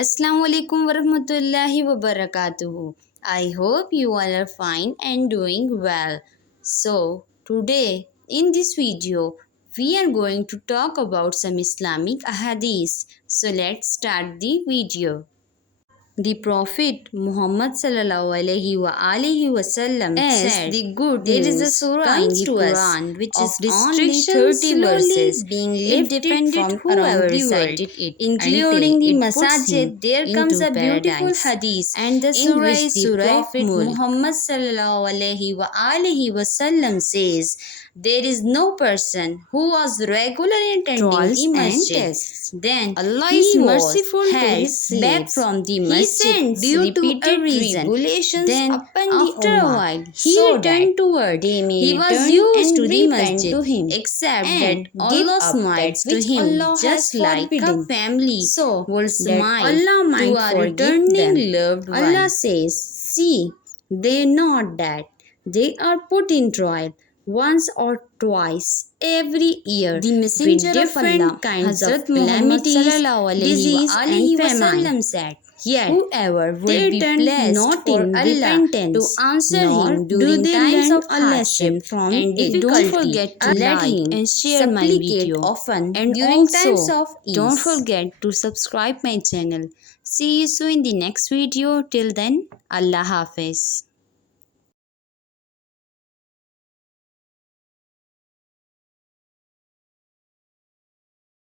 Assalamu alaikum warahmatullahi wabarakatuh. I hope you all are fine and doing well. So, today in this video, we are going to talk about some Islamic hadith. So, let's start the video. The Prophet Muhammad sallallahu alaihi wasallam said, "The good there is a surah in the Quran which is only 30 verses being lifted from whoever recited it, including the masajid. There comes a beautiful hadith, and the surah is Surah Prophet Muhammad sallallahu alaihi wasallam says." There is no person who was regularly attending the masjid. Then Allah is merciful to his back from the masjid due to a reason. Then after a while he returned toward. He was used to the masjid, except that Allah smiles to him just like a family will smile to a returning loved one. Allah says, "See, they know that they are put in trial once or twice every year, the messenger with different of Allah, kinds of calamities, disease and famine. Said, yet whoever will be blessed not in repentance to answer him during times of hardship and difficulty, don't forget to like and share my video often, and during times of ease. Don't forget to subscribe my channel. See you soon in the next video. Till then, Allah Hafiz.